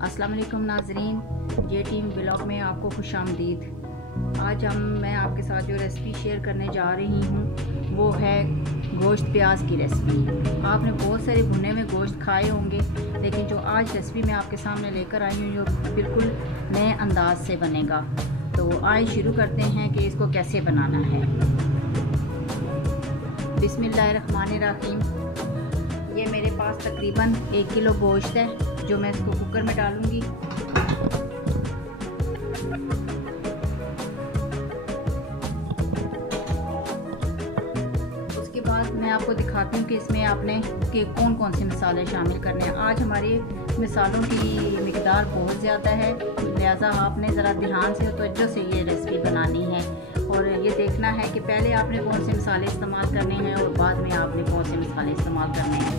अस्सलाम वालेकुम नाजरीन, जे टीम ब्लॉग में आपको खुशामदीद। आज मैं आपके साथ जो रेसिपी शेयर करने जा रही हूँ वो है गोश्त प्याज की रेसिपी। आपने बहुत सारे भुने हुए गोश्त खाए होंगे, लेकिन जो आज रेसिपी मैं आपके सामने लेकर आई हूँ जो बिल्कुल नए अंदाज से बनेगा। तो आइए शुरू करते हैं कि इसको कैसे बनाना है। बिस्मिल्लाहिर्रहमानिर्रहीम। ये मेरे पास तकरीबन 1 किलो गोश्त है जो मैं इसको कुकर में डालूंगी। उसके बाद मैं आपको दिखाती हूँ कि इसमें आपने के कौन कौन से मसाले शामिल करने हैं। आज हमारे मसालों की मिकदार बहुत ज़्यादा है, लिहाजा आपने ज़रा ध्यान से तवज्जो से ये रेसिपी बनानी है और ये देखना है कि पहले आपने कौन से मसाले इस्तेमाल करने हैं और बाद में आपने कौन से मसाले इस्तेमाल करने हैं।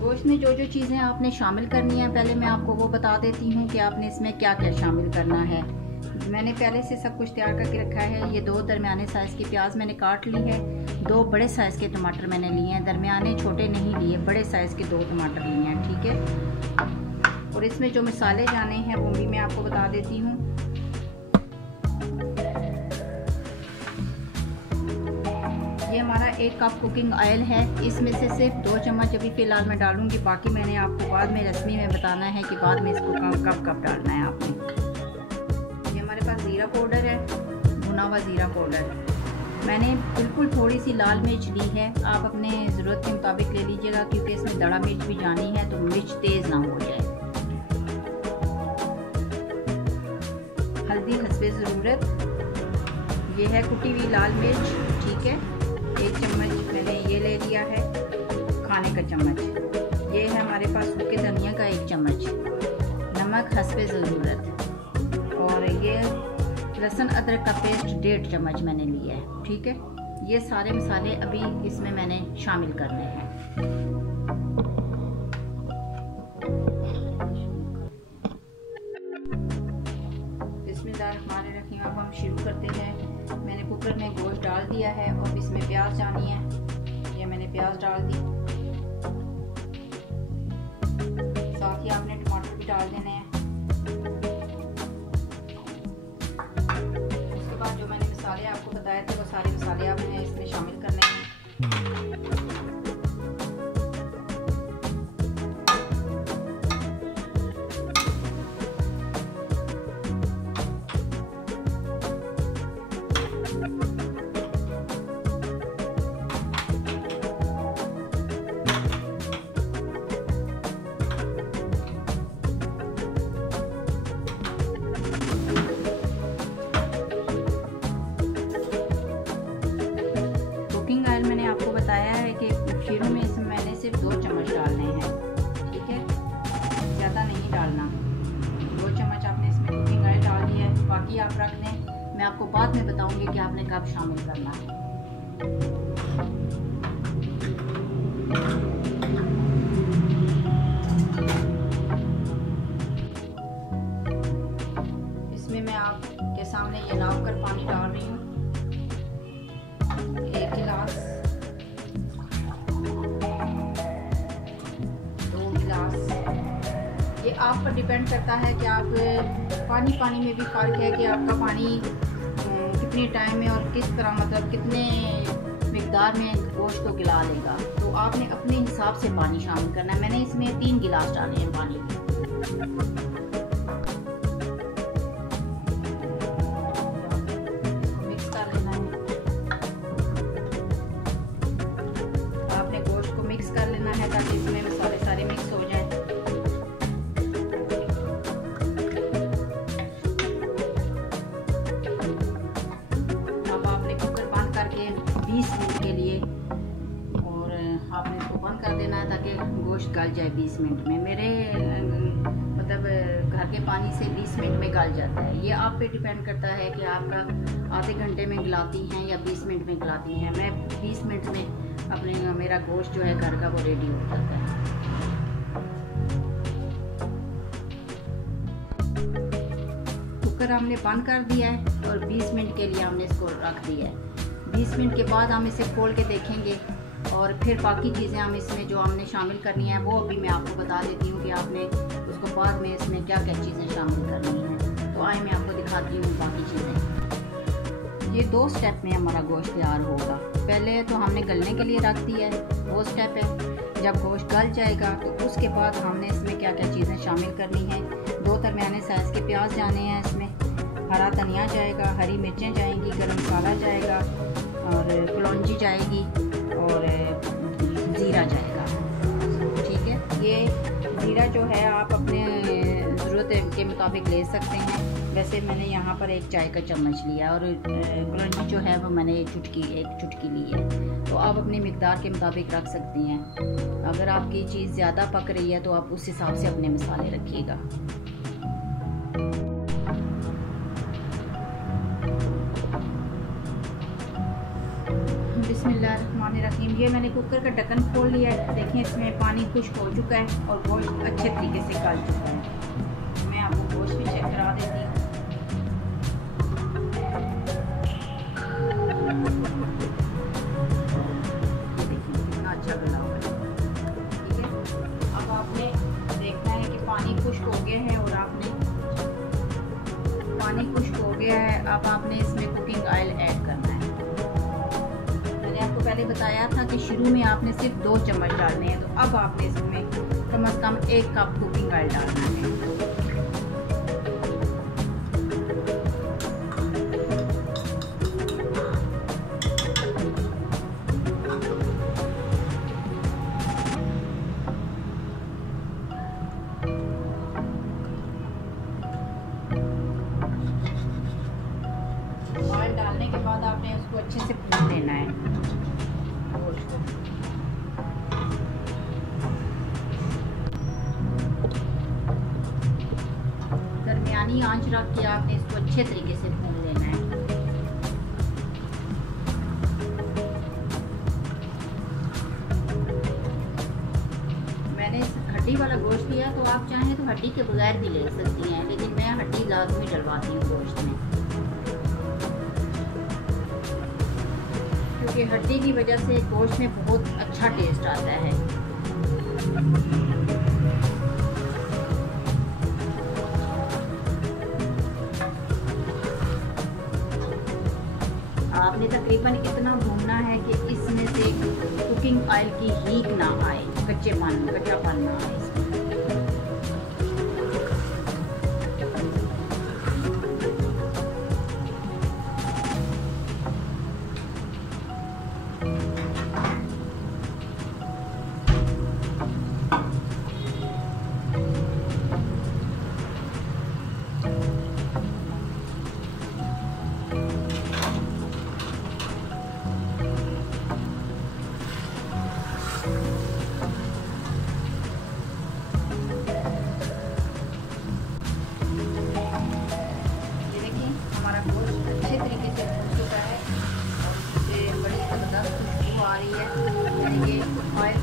गोश्त में जो जो चीज़ें आपने शामिल करनी है पहले मैं आपको वो बता देती हूँ कि आपने इसमें क्या क्या शामिल करना है। मैंने पहले से सब कुछ तैयार करके रखा है। ये 2 दरमियाने साइज़ की प्याज मैंने काट ली है, 2 बड़े साइज़ के टमाटर मैंने लिए हैं, दरमियाने छोटे नहीं लिए, बड़े साइज़ के 2 टमाटर लिए हैं, ठीक है। और इसमें जो मसाले जाने हैं वो भी मैं आपको बता देती हूँ। ये हमारा 1 कप कुकिंग ऑयल है, इसमें से सिर्फ 2 चम्मच अभी फ़िलहाल मैं डालूंगी, बाकी मैंने आपको बाद में रेसिपी में बताना है कि बाद में इसको कब डालना है आपने। ये हमारे पास ज़ीरा पाउडर है, भुना हुआ ज़ीरा पाउडर। मैंने बिल्कुल थोड़ी सी लाल मिर्च ली है, आप अपने ज़रूरत के मुताबिक ले लीजिएगा क्योंकि इसमें दड़ा मिर्च भी जानी है तो मिर्च तेज़ ना हो जाए। हल्दी हस्बे ज़रूरत। ये है कुटी हुई लाल मिर्च, ठीक है, 1 चम्मच मैंने ये ले लिया है, खाने का चम्मच। ये है हमारे पास सूखे धनिया का 1 चम्मच। नमक हस्बे ज़रूरत। और ये लहसुन अदरक का पेस्ट 1.5 चम्मच मैंने लिया है, ठीक है। ये सारे मसाले अभी इसमें मैंने शामिल करने हैं। बिस्मिल्लाहिर्रहमानिर्रहीम। अब हम शुरू करते हैं। मैंने कुकर में गोश्त डाल दिया है और इसमें प्याज जानी है। ये मैंने प्याज डाल दी, साथ ही आपने टमाटर भी डाल देने हैं। उसके बाद जो मैंने मसाले आपको बताए थे वो सारे मसाले आपने इसमें शामिल करने हैं। मैंने आपको बताया है कि शुरू में इसमें मैंने सिर्फ 2 चम्मच डालने हैं, ठीक है, ज़्यादा नहीं डालना। 2 चम्मच आपने इसमें कुकिंग ऑयल डाल दिया है, बाकी आप रख दें। मैं आपको बाद में बताऊंगी कि आपने कब शामिल करना है। इसमें मैं आपके सामने ये नाप कर पानी डाल रही हूँ, 1 गिलास, 2 गिलास। ये आप पर डिपेंड करता है कि आप पानी में भी फ़र्क है कि आपका पानी कितने टाइम में और किस तरह, मतलब कितने मिकदार में गोश्त को गिला लेगा, तो आपने अपने हिसाब से पानी शामिल करना है। मैंने इसमें 3 गिलास डाले हैं पानी। ताकि इसमें मसाले सारे मिक्स हो जाए। अब आपने कुकर बंद करके 20 मिनट के लिए, और आपने इसको बंद कर देना है ताकि गोश्त गल जाए 20 मिनट में। मेरे मतलब घर के पानी से 20 मिनट में गल जाता है। ये आप पे डिपेंड करता है कि आपका आधे घंटे में गलाती हैं या 20 मिनट में गलाती हैं। मैं 20 मिनट में अपने मेरा गोश्त जो है घर का वो रेडी हो जाता है। कुकर हमने बंद कर दिया है और 20 मिनट के लिए हमने इसको रख दिया है। 20 मिनट के बाद हम इसे खोल के देखेंगे और फिर बाकी चीज़ें हम इसमें जो हमने शामिल करनी है वो अभी मैं आपको बता देती हूँ कि आपने उसको बाद में इसमें क्या क्या चीज़ें शामिल करनी हैं। तो आए मैं आपको दिखाती हूँ बाकी चीज़ें। ये 2 स्टेप में हमारा गोश्त तैयार होगा। पहले तो हमने गलने के लिए रख दिया है, वो स्टेप है। जब गोश्त गल जाएगा तो उसके बाद हमने इसमें क्या क्या चीज़ें शामिल करनी है। 2 दरमियाने साइज़ के प्याज जाने हैं, इसमें हरा धनिया जाएगा, हरी मिर्चें जाएंगी, गरम मसाला जाएगा और कलौंजी जाएगी और ज़ीरा जाएगा। ठीक है, ये ज़ीरा जो है आप अपने ज़रूरत के मुताबिक ले सकते हैं। वैसे मैंने यहाँ पर 1 चाय का चम्मच लिया और कलौंजी जो है वो मैंने 1 चुटकी ली है। तो आप अपनी मिकदार के मुताबिक रख सकती हैं। अगर आपकी चीज़ ज़्यादा पक रही है तो आप उस हिसाब से अपने मसाले रखिएगा। बिस्मिल्लाहिर्रहमानिर्रहीम। ये मैंने कुकर का ढक्कन खोल लिया है। देखें इसमें पानी खुश्क हो चुका है और गोश्त अच्छे तरीके से गल चुका है। मैं आपको गोश्त भी चेक करा देती हूँ। देखिए कितना अच्छा गला हुआ है। ठीक है, अब आपने देखना है कि पानी खुश्क हो गया है और अब आपने इसमें कुकिंग ऑयल ऐड करना है। पहले बताया था कि शुरू में आपने सिर्फ 2 चम्मच डालने हैं, तो अब आपने इसमें कम से कम 1 कप कुकिंग ऑयल डालना है। ऑयल डालने के बाद आपने उसको अच्छे से भून लेना है। दरमियानी आंच रख के आपने इसको अच्छे तरीके से भून लेना है। मैंने हड्डी वाला गोश्त लिया, तो आप चाहें तो हड्डी के बगैर भी ले सकती हैं, लेकिन मैं हड्डी लाजमी डलवाती हूँ गोश्त में, क्योंकि हड्डी की वजह से गोश्त में बहुत अच्छा टेस्ट आता है। आपने तकरीबन इतना भूनना है कि इसमें से कुकिंग ऑयल की हीक ना आए, कच्चापन ना आए इसमें।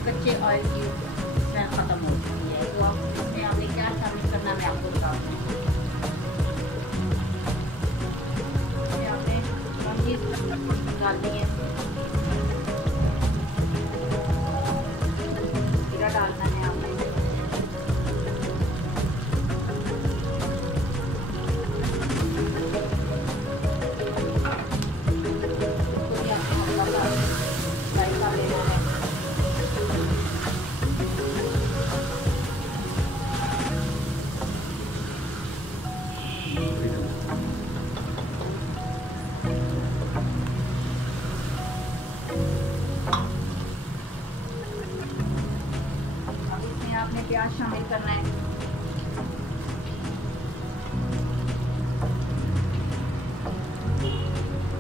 कच्चे ऑयल की स्मेल ख़त्म हो चुकी है। तो आप इसमें आपने क्या शामिल करना मैं आपको बताती हूँ। आपने डालनी है, जीरा डालना है आपने, आपने प्याज शामिल करना है।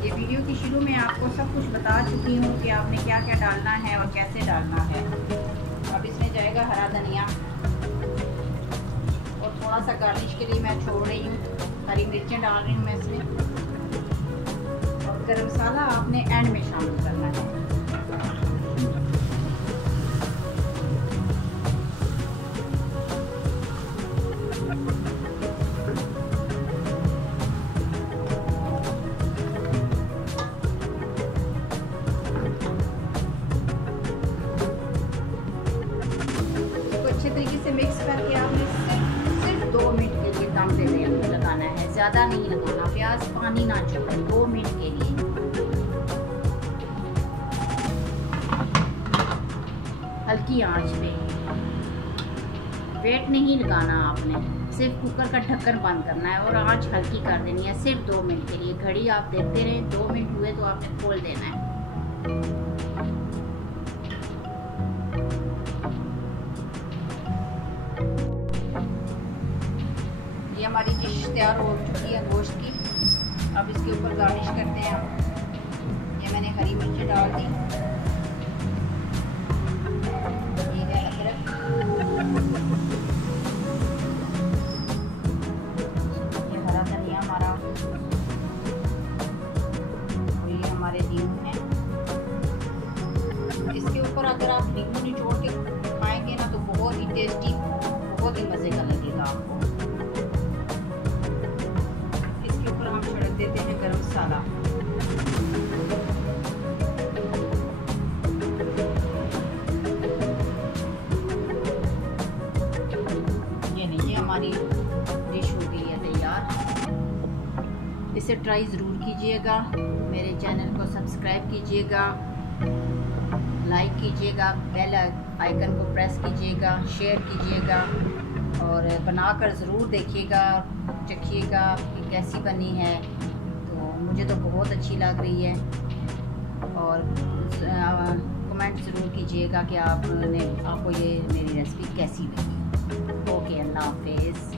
ये वीडियो की शुरू में आपको सब कुछ बता चुकी हूँ कि आपने क्या क्या डालना है और कैसे डालना है। अब इसमें जाएगा हरा धनिया और थोड़ा सा गार्निश के लिए मैं छोड़ रही हूँ, हरी मिर्चें डाल रही हूँ मैं इसमें। और गरम मसाला आपने एंड में शामिल करना है। अच्छे तरीके से मिक्स करके आपने सिर्फ 2 मिनट के लिए दम पे लगाना है, ज़्यादा नहीं लगाना। प्याज पानी ना छोड़े 2 मिनट के लिए। हल्की आंच पे, वेट नहीं लगाना आपने, सिर्फ कुकर का ढक्कन बंद करना है और आंच हल्की कर देनी है सिर्फ 2 मिनट के लिए। घड़ी आप देखते रहें, 2 मिनट हुए तो आपने खोल देना है। ये हमारी डिश तैयार हो चुकी है गोश्त की। अब इसके ऊपर गार्निश करते हैं हम। ये मैंने हरी मिर्च डाल दी, ये है अदरक, ये हरा धनिया हमारा, और ये हमारे नींबू हैं। इसके ऊपर अगर आप नींबू निचोड़ के खाएंगे ना तो बहुत ही टेस्टी, बहुत ही मज़े का लगेगा आपको। देते हैं गरम मसाला, ये हमारी डिश हो गई है तैयार। इसे ट्राई ज़रूर कीजिएगा। मेरे चैनल को सब्सक्राइब कीजिएगा, लाइक कीजिएगा, बेल आइकन को प्रेस कीजिएगा, शेयर कीजिएगा और बनाकर ज़रूर देखिएगा, चखिएगा कि कैसी बनी है। मुझे तो बहुत अच्छी लग रही है और कमेंट ज़रूर कीजिएगा कि आपको ये मेरी रेसिपी कैसी लगी। ओके, अल्लाह हाफिज़।